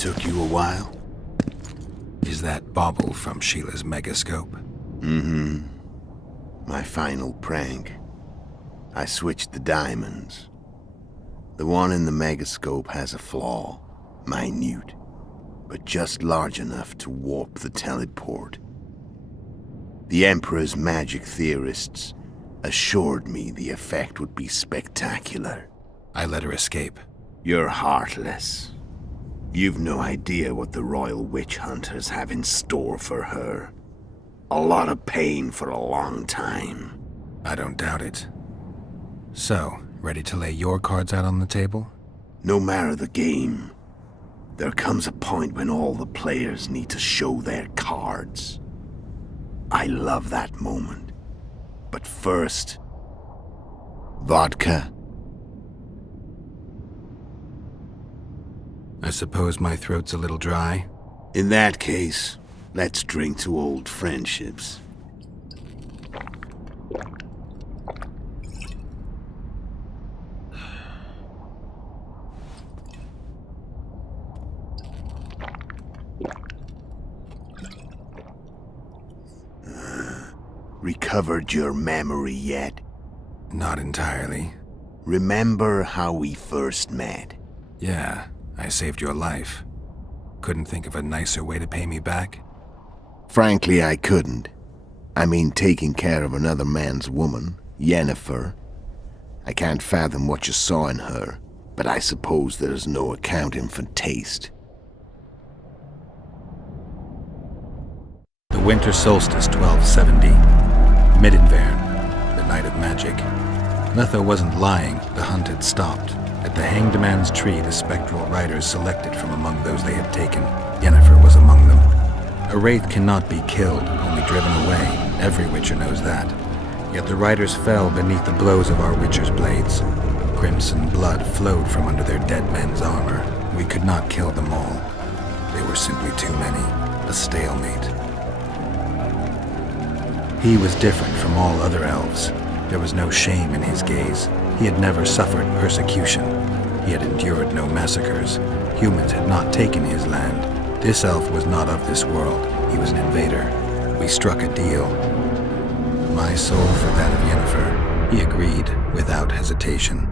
Took you a while? Is that bauble from Sheila's megascope? Mm-hmm. My final prank. I switched the diamonds. The one in the megascope has a flaw. Minute. But just large enough to warp the teleport. The Emperor's magic theorists assured me the effect would be spectacular. I let her escape. You're heartless. You've no idea what the royal witch hunters have in store for her. A lot of pain for a long time. I don't doubt it. So, ready to lay your cards out on the table? No matter the game, there comes a point when all the players need to show their cards. I love that moment. But first, vodka. I suppose my throat's a little dry. In that case, let's drink to old friendships. Recovered your memory yet? Not entirely. Remember how we first met? Yeah, I saved your life. Couldn't think of a nicer way to pay me back? Frankly, I couldn't. I mean, taking care of another man's woman, Yennefer. I can't fathom what you saw in her, but I suppose there's no accounting for taste. The winter solstice 1270. Midinvern, the night of magic. Letho wasn't lying, the hunt had stopped. At the Hanged Man's Tree, the spectral riders selected from among those they had taken. Yennefer was among them. A wraith cannot be killed, only driven away. Every witcher knows that. Yet the riders fell beneath the blows of our witcher's blades. Crimson blood flowed from under their dead men's armor. We could not kill them all. They were simply too many. A stalemate. He was different from all other elves. There was no shame in his gaze. He had never suffered persecution. He had endured no massacres. Humans had not taken his land. This elf was not of this world. He was an invader. We struck a deal. My soul for that of Yennefer. He agreed without hesitation.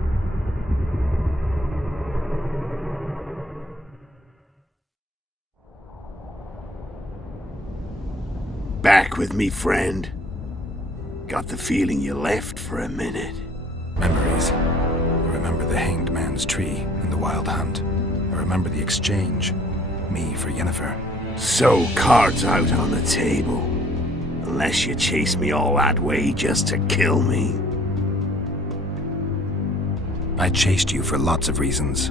Back with me, friend. Got the feeling you left for a minute. Memories. I remember the Hanged Man's Tree and the Wild Hunt. I remember the exchange. Me for Yennefer. So, cards out on the table. Unless you chase me all that way just to kill me. I chased you for lots of reasons.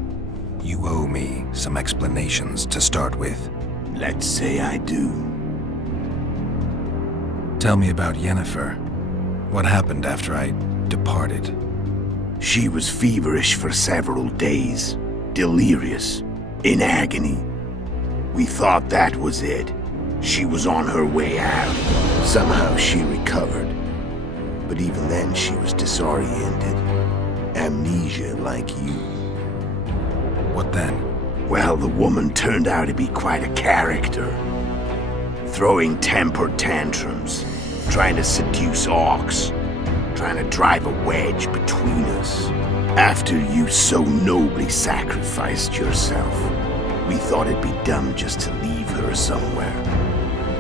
You owe me some explanations to start with. Let's say I do. Tell me about Yennefer. What happened after I departed? She was feverish for several days. Delirious. In agony. We thought that was it. She was on her way out. Somehow she recovered. But even then she was disoriented. Amnesia like you. What then? Well, the woman turned out to be quite a character. Throwing temper tantrums. Trying to seduce orcs. Trying to drive a wedge between us. After you so nobly sacrificed yourself, we thought it'd be dumb just to leave her somewhere.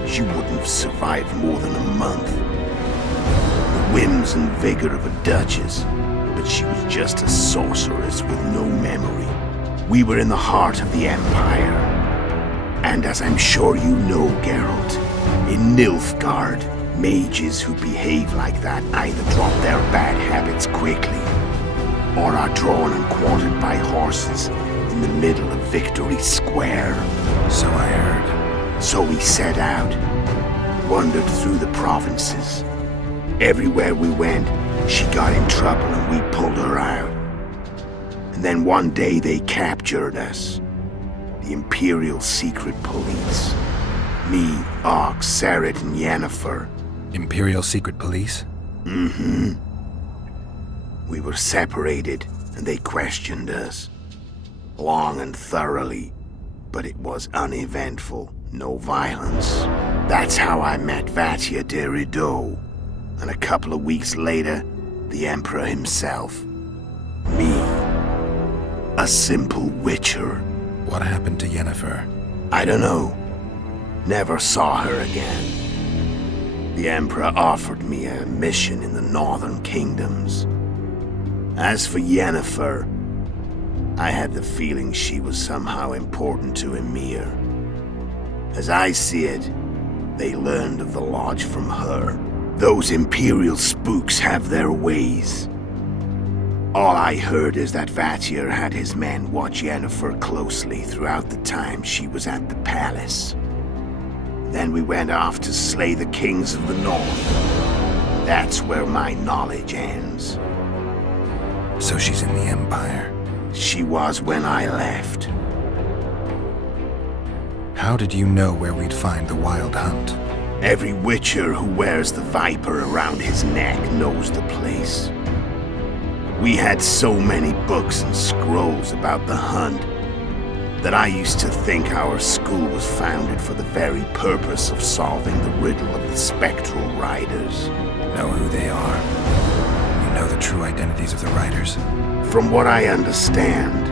She wouldn't have survived more than a month. The whims and vigor of a duchess, but she was just a sorceress with no memory. We were in the heart of the Empire. And as I'm sure you know, Geralt, in Nilfgaard, mages who behave like that either drop their bad habits quickly, or are drawn and quartered by horses in the middle of Victory Square. So I heard. So we set out, wandered through the provinces. Everywhere we went, she got in trouble and we pulled her out. And then one day they captured us. The Imperial Secret Police. Me, Ox, Serret, and Yennefer. Imperial Secret Police? Mm-hmm. We were separated, and they questioned us. Long and thoroughly. but it was uneventful. No violence. That's how I met Vatia de Rideau. And a couple of weeks later, the Emperor himself. Me. A simple witcher. What happened to Yennefer? I don't know. Never saw her again. The Emperor offered me a mission in the northern kingdoms. As for Yennefer, I had the feeling she was somehow important to Emir. As I see it, they learned of the lodge from her. Those Imperial spooks have their ways. All I heard is that Vatir had his men watch Yennefer closely throughout the time she was at the palace. Then we went off to slay the kings of the north. That's where my knowledge ends. So she's in the Empire. She was when I left. How did you know where we'd find the Wild Hunt? Every witcher who wears the viper around his neck knows the place. We had so many books and scrolls about the hunt that I used to think our school was founded for the very purpose of solving the riddle of the spectral riders. Know who they are? You know the true identities of the riders? From what I understand,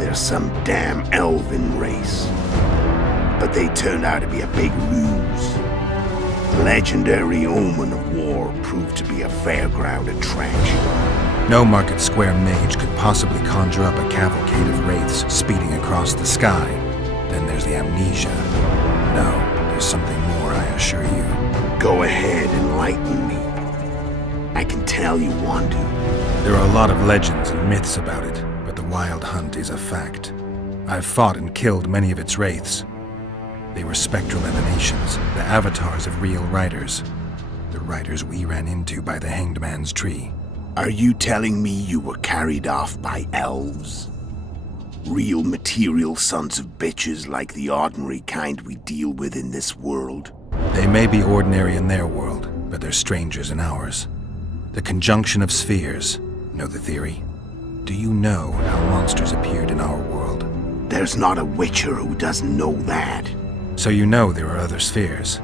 they're some damn elven race. But they turned out to be a big ruse. The legendary omen of war proved to be a fairground attraction. No Market Square mage could possibly conjure up a cavalcade of wraiths speeding across the sky. Then there's the amnesia. No, there's something more, I assure you. Go ahead, enlighten me. I can tell you want to. There are a lot of legends and myths about it, but the Wild Hunt is a fact. I've fought and killed many of its wraiths. They were spectral emanations, the avatars of real riders. The riders we ran into by the Hanged Man's tree. Are you telling me you were carried off by elves? Real material sons of bitches like the ordinary kind we deal with in this world? They may be ordinary in their world, but they're strangers in ours. The conjunction of spheres. Know the theory? Do you know how monsters appeared in our world? There's not a witcher who doesn't know that. So you know there are other spheres.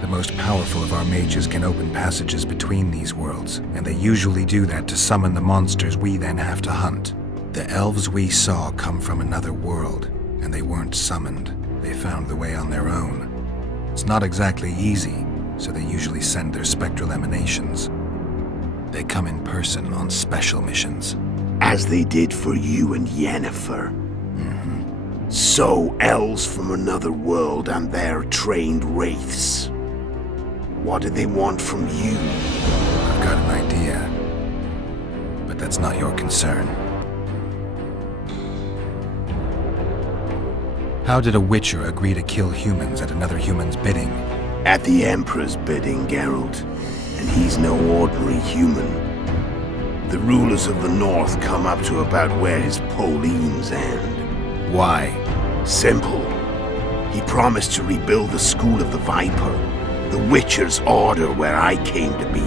The most powerful of our mages can open passages between these worlds, and they usually do that to summon the monsters we then have to hunt. The elves we saw come from another world, and they weren't summoned. They found the way on their own. It's not exactly easy, so they usually send their spectral emanations. They come in person on special missions. As they did for you and Yennefer. So, elves from another world and their trained wraiths. What do they want from you? I've got an idea, but that's not your concern. How did a witcher agree to kill humans at another human's bidding? At the Emperor's bidding, Geralt. And he's no ordinary human. The rulers of the North come up to about where his Pauline's end. Why? Simple. He promised to rebuild the School of the Viper, the Witcher's Order where I came to be.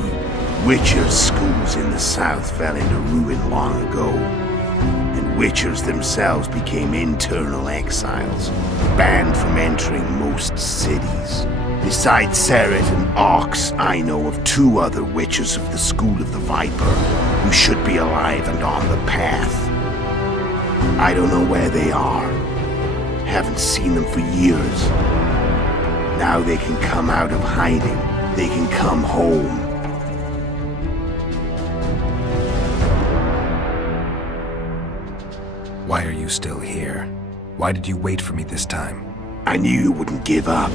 Witcher's schools in the south fell into ruin long ago, and Witchers themselves became internal exiles, banned from entering most cities. Besides Seret and Ox, I know of 2 other Witchers of the School of the Viper who should be alive and on the path. I don't know where they are. Haven't seen them for years. Now they can come out of hiding. They can come home. Why are you still here? Why did you wait for me this time? I knew you wouldn't give up.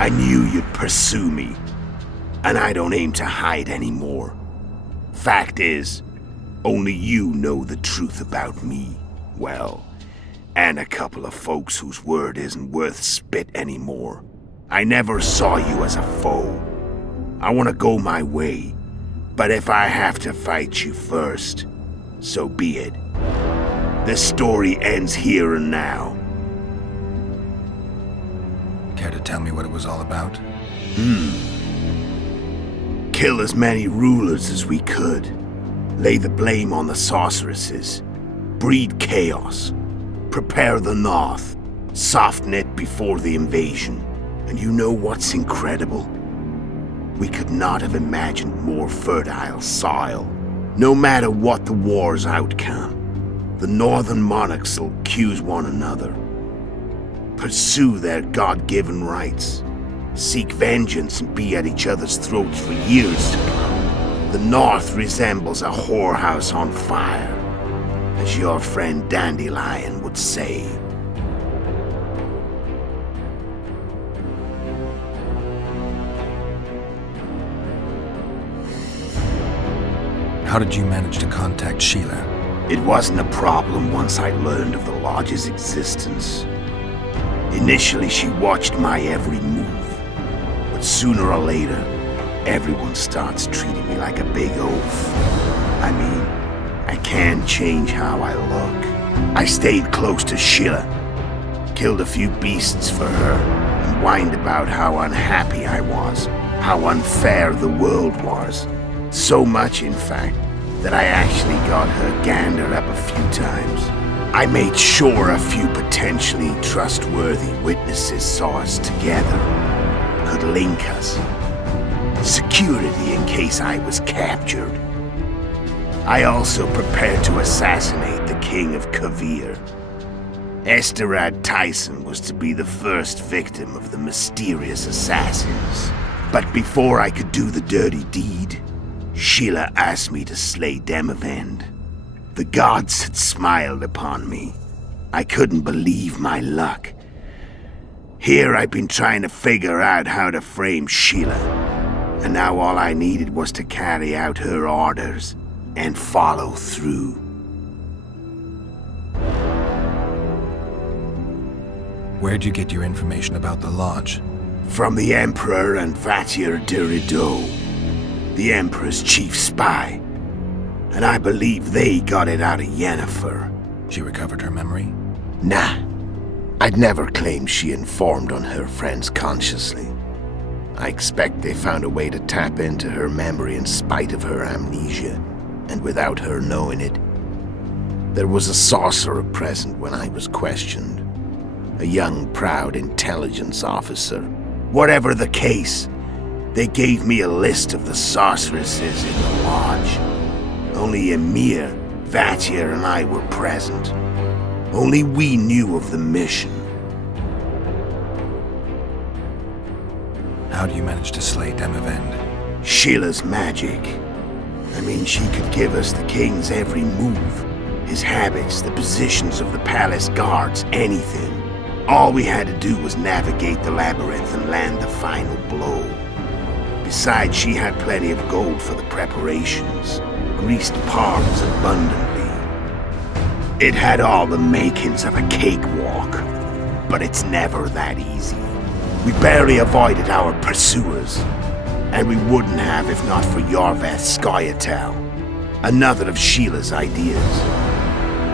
I knew you'd pursue me. And I don't aim to hide anymore. Fact is, only you know the truth about me. Well, and a couple of folks whose word isn't worth spit anymore. I never saw you as a foe. I want to go my way, but if I have to fight you first, so be it. This story ends here and now. Care to tell me what it was all about? Kill as many rulers as we could. Lay the blame on the sorceresses. Breed chaos. Prepare the North. Soften it before the invasion. And you know what's incredible? We could not have imagined more fertile soil. No matter what the war's outcome, the northern monarchs will accuse one another, pursue their God-given rights, seek vengeance and be at each other's throats for years to come. The north resembles a whorehouse on fire, as your friend Dandelion would say. How did you manage to contact Sheila? It wasn't a problem once I learned of the Lodge's existence. Initially, she watched my every move. But sooner or later, everyone starts treating me like a big oaf. I mean, I can't change how I look. I stayed close to Sheila, killed a few beasts for her, and whined about how unhappy I was, how unfair the world was. So much, in fact, that I actually got her gander up a few times. I made sure a few potentially trustworthy witnesses saw us together, could link us. Security in case I was captured. I also prepared to assassinate the King of Kavir. Esterad Tyson was to be the first victim of the mysterious assassins. But before I could do the dirty deed, Sheila asked me to slay Demavend. The gods had smiled upon me. I couldn't believe my luck. Here I've been trying to figure out how to frame Sheila, and now all I needed was to carry out her orders and follow through. Where'd you get your information about the Lodge? From the Emperor and Vatir de Rideau, the Emperor's chief spy. And I believe they got it out of Yennefer. She recovered her memory? Nah. I'd never claimed she informed on her friends consciously. I expect they found a way to tap into her memory in spite of her amnesia, and without her knowing it. There was a sorcerer present when I was questioned. A young, proud intelligence officer. Whatever the case, they gave me a list of the sorceresses in the Lodge. Only Emir, Vatir, and I were present. Only we knew of the mission. How do you manage to slay Demavend? Sheila's magic. I mean, she could give us the king's every move. His habits, the positions of the palace guards, anything. All we had to do was navigate the labyrinth and land the final blow. Besides, she had plenty of gold for the preparations. Greased palms abundantly. It had all the makings of a cakewalk, but it's never that easy. We barely avoided our pursuers, and we wouldn't have if not for Yorveth Scoia'tael, another of Sheila's ideas.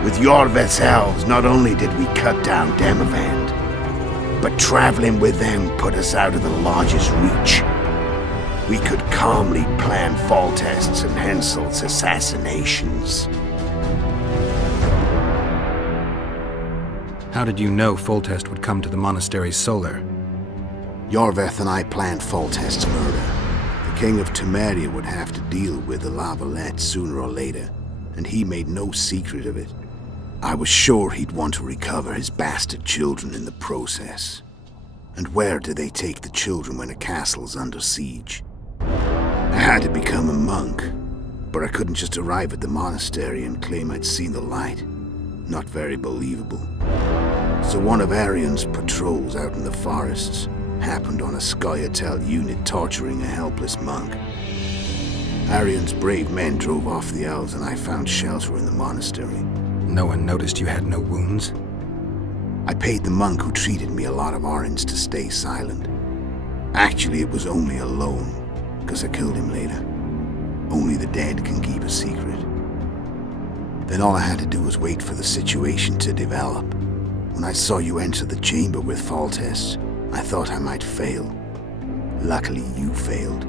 With Yorveth's elves, not only did we cut down Demavend, but traveling with them put us out of the Lodge's reach. We could calmly plan Foltest's and Hensel's assassinations. How did you know Foltest would come to the monastery's solar? Yorveth and I planned Foltest's murder. The King of Temeria would have to deal with the Lavalette sooner or later, and he made no secret of it. I was sure he'd want to recover his bastard children in the process. And where do they take the children when a castle's under siege? I had to become a monk, but I couldn't just arrive at the monastery and claim I'd seen the light. Not very believable. So one of Arian's patrols out in the forests happened on a Scoia'tael unit torturing a helpless monk. Arian's brave men drove off the elves and I found shelter in the monastery. No one noticed you had no wounds? I paid the monk who treated me a lot of orange to stay silent. Actually, it was only a loan, because I killed him later. Only the dead can keep a secret. Then all I had to do was wait for the situation to develop. When I saw you enter the chamber with Foltest, I thought I might fail. Luckily, you failed.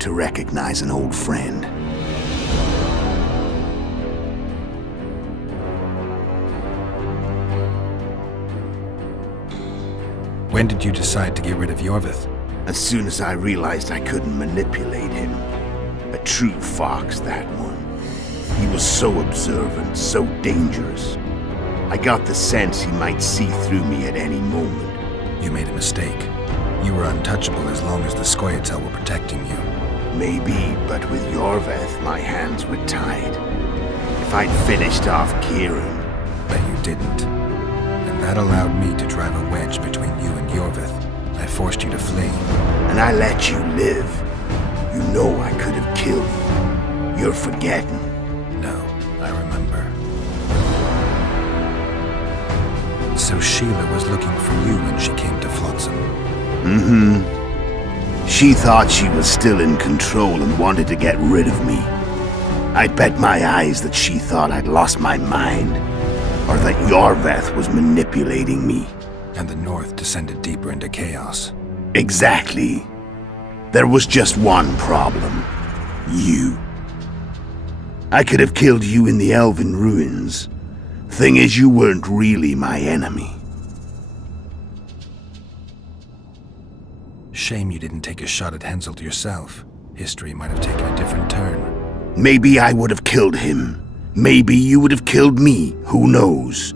To recognize an old friend. When did you decide to get rid of Yorvith? As soon as I realized I couldn't manipulate him. A true fox, that one. He was so observant, so dangerous. I got the sense he might see through me at any moment. You made a mistake. You were untouchable as long as the Scoia'tael were protecting you. Maybe, but with Yorvith, my hands were tied. If I'd finished off Kieran... But you didn't. And that allowed me to drive a wedge between you and Yorvith. I forced you to flee. And I let you live. You know I could have killed you. You're forgetting. No, I remember. So Sheila was looking for you when she came to Flotsam. Mm-hmm. She thought she was still in control and wanted to get rid of me. I'd bet my eyes that she thought I'd lost my mind, or that Yorvith was manipulating me. And the North descended deeper into chaos. Exactly. There was just one problem. You. I could have killed you in the Elven ruins. Thing is, you weren't really my enemy. Shame you didn't take a shot at Henselt yourself. History might have taken a different turn. Maybe I would have killed him. Maybe you would have killed me, who knows?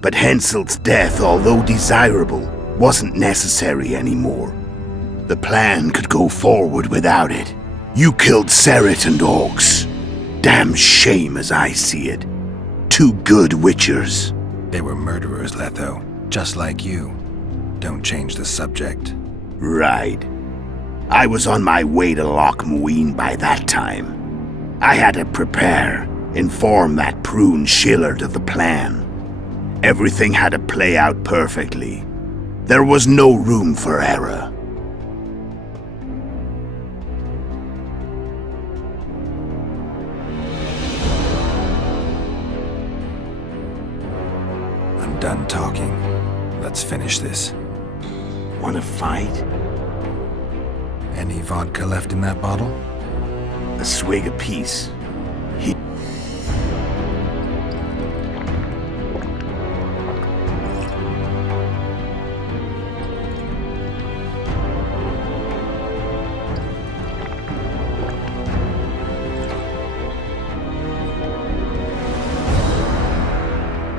But Henselt's death, although desirable, wasn't necessary anymore. The plan could go forward without it. You killed Seret and Orcs. Damn shame as I see it. Two good witchers. They were murderers, Letho, just like you. Don't change the subject. Right. I was on my way to Loch Muin by that time. I had to prepare, inform that prune Shillard of the plan. Everything had to play out perfectly. There was no room for error. I'm done talking. Let's finish this. Wanna fight? Any vodka left in that bottle? A swig apiece.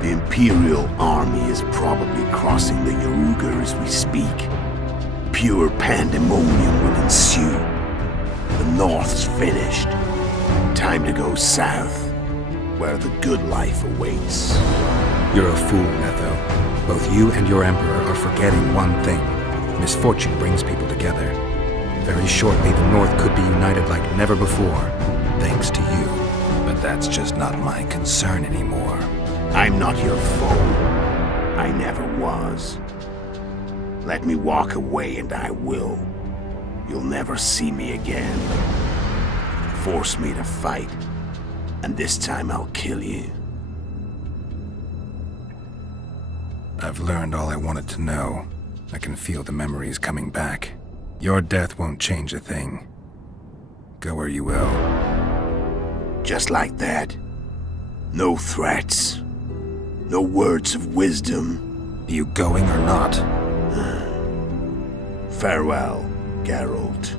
The Imperial army is probably crossing the Yaruga as we speak. Pure pandemonium will ensue. The North's finished. Time to go south, where the good life awaits. You're a fool, Netho. Both you and your Emperor are forgetting one thing. Misfortune brings people together. Very shortly, the North could be united like never before, thanks to you. But that's just not my concern anymore. I'm not your foe. I never was. Let me walk away and I will. You'll never see me again. Force me to fight, and this time I'll kill you. I've learned all I wanted to know. I can feel the memories coming back. Your death won't change a thing. Go where you will. Just like that. No threats. No words of wisdom. You going or not? Farewell, Geralt.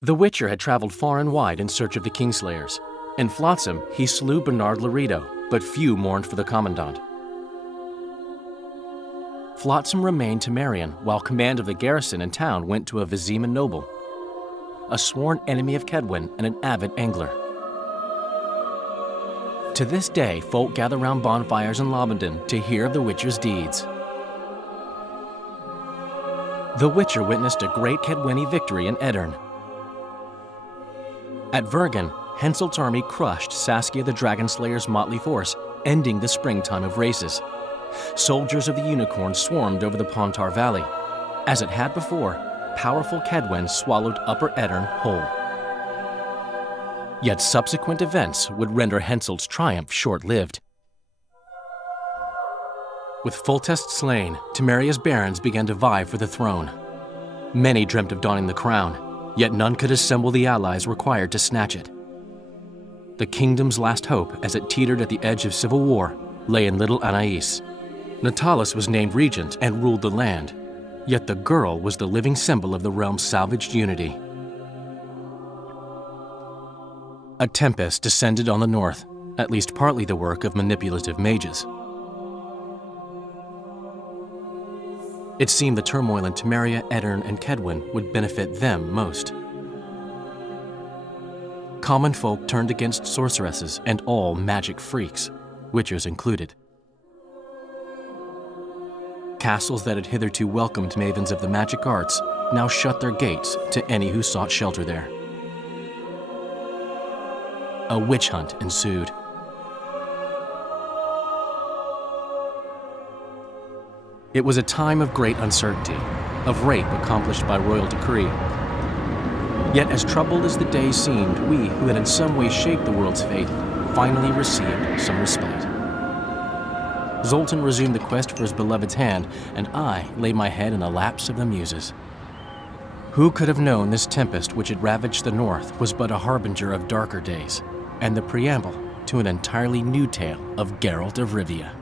The Witcher had traveled far and wide in search of the Kingslayers. In Flotsam, he slew Bernard Laredo, but few mourned for the Commandant. Flotsam remained Temerian, while command of the garrison and town went to a Vizima noble, a sworn enemy of Kedwen and an avid angler. To this day, folk gather round bonfires in Lobenden to hear of the Witcher's deeds. The Witcher witnessed a great Kedweni victory in Edirn. At Vergen, Henselt's army crushed Saskia the Dragonslayer's motley force, ending the springtime of races. Soldiers of the Unicorn swarmed over the Pontar Valley. As it had before, powerful Kedwen swallowed Upper Edirn whole. Yet subsequent events would render Henselt's triumph short-lived. With Foltest slain, Temeria's barons began to vie for the throne. Many dreamt of donning the crown, yet none could assemble the allies required to snatch it. The kingdom's last hope, as it teetered at the edge of civil war, lay in little Anais. Natalis was named regent and ruled the land, yet the girl was the living symbol of the realm's salvaged unity. A tempest descended on the north, at least partly the work of manipulative mages. It seemed the turmoil in Temeria, Edirn, and Kedwen would benefit them most. Common folk turned against sorceresses and all magic freaks, witchers included. Castles that had hitherto welcomed mavens of the magic arts now shut their gates to any who sought shelter there. A witch hunt ensued. It was a time of great uncertainty, of rape accomplished by royal decree. Yet as troubled as the days seemed, we who had in some way shaped the world's fate finally received some respite. Zoltan resumed the quest for his beloved's hand, and I laid my head in the laps of the muses. Who could have known this tempest which had ravaged the north was but a harbinger of darker days, and the preamble to an entirely new tale of Geralt of Rivia.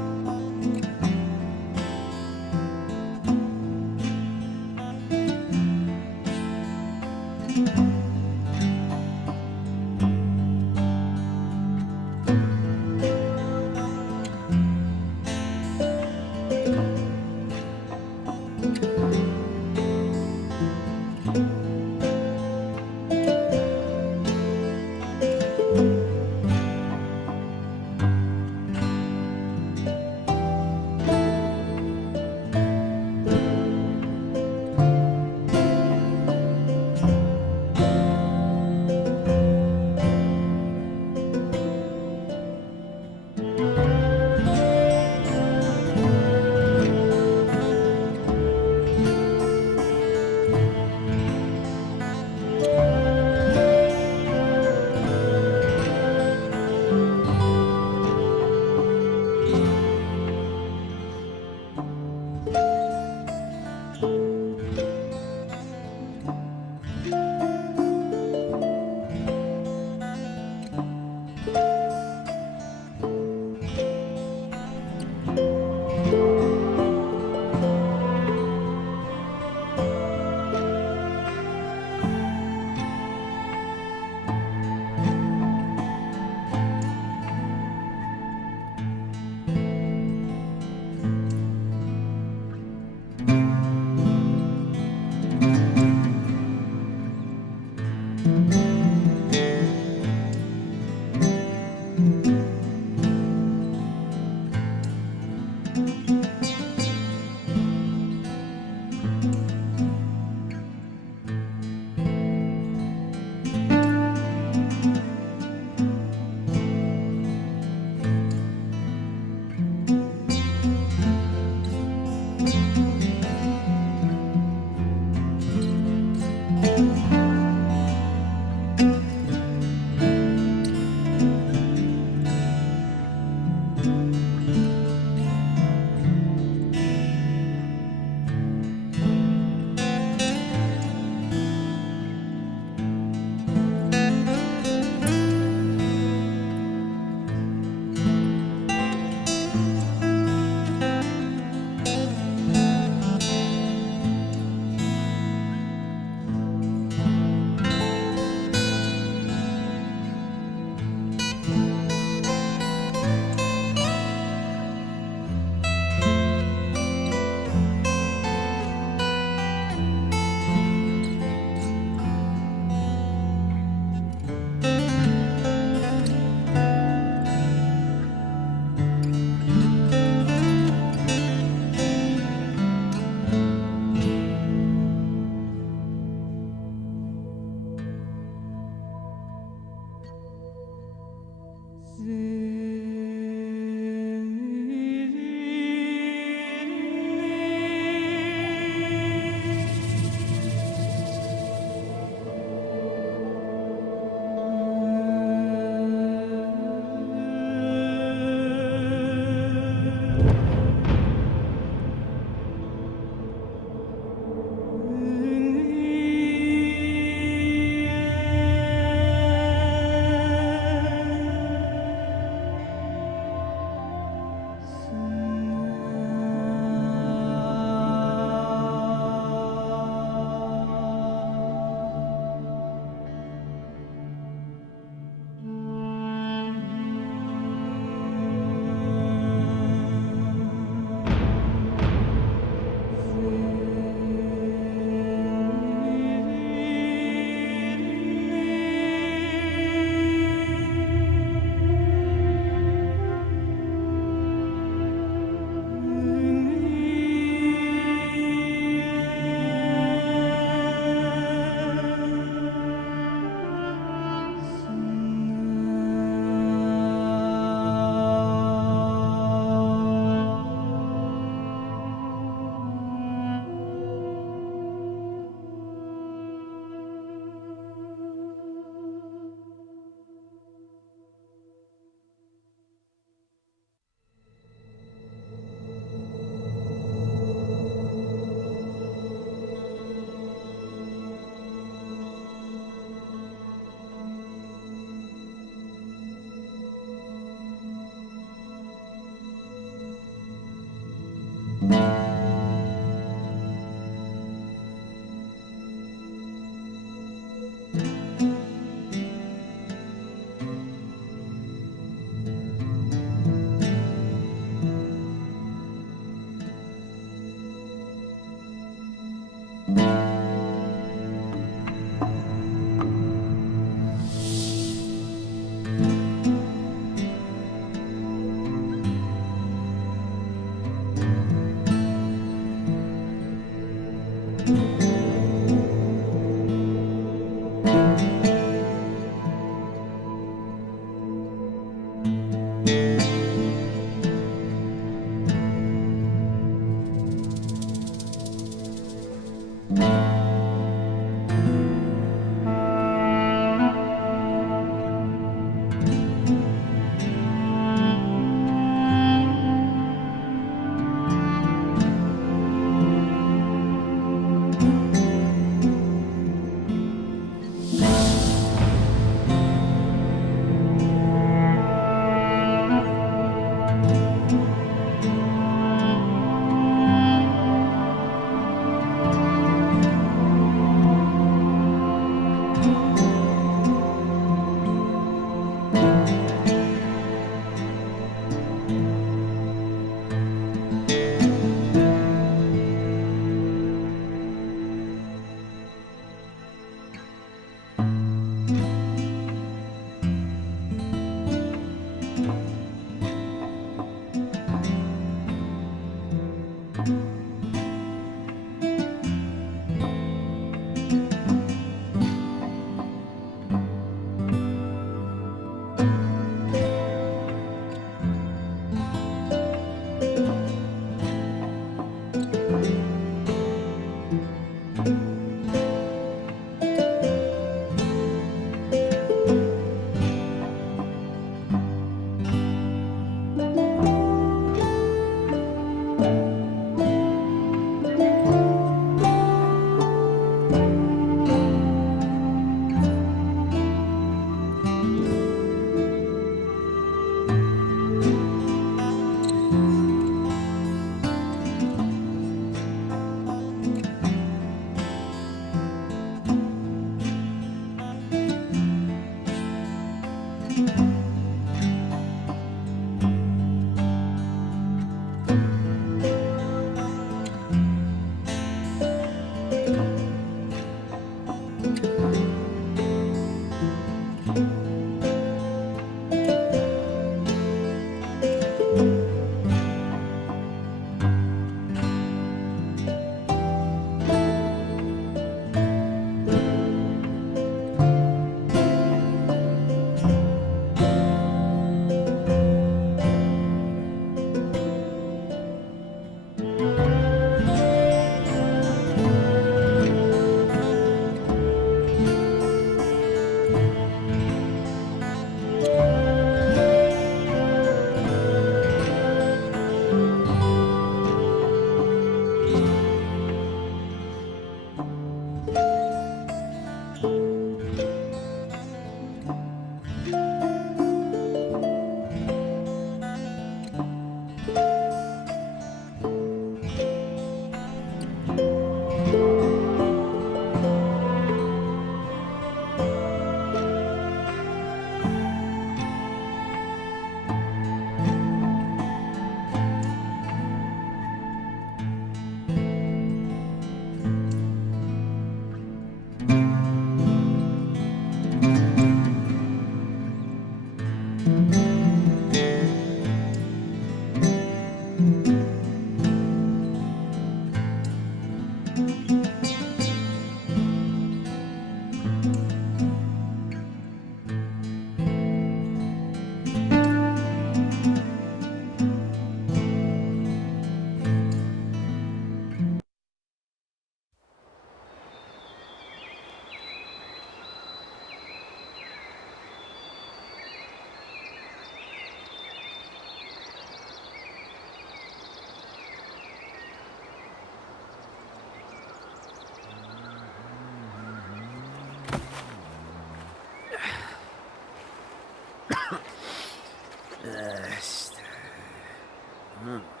うん。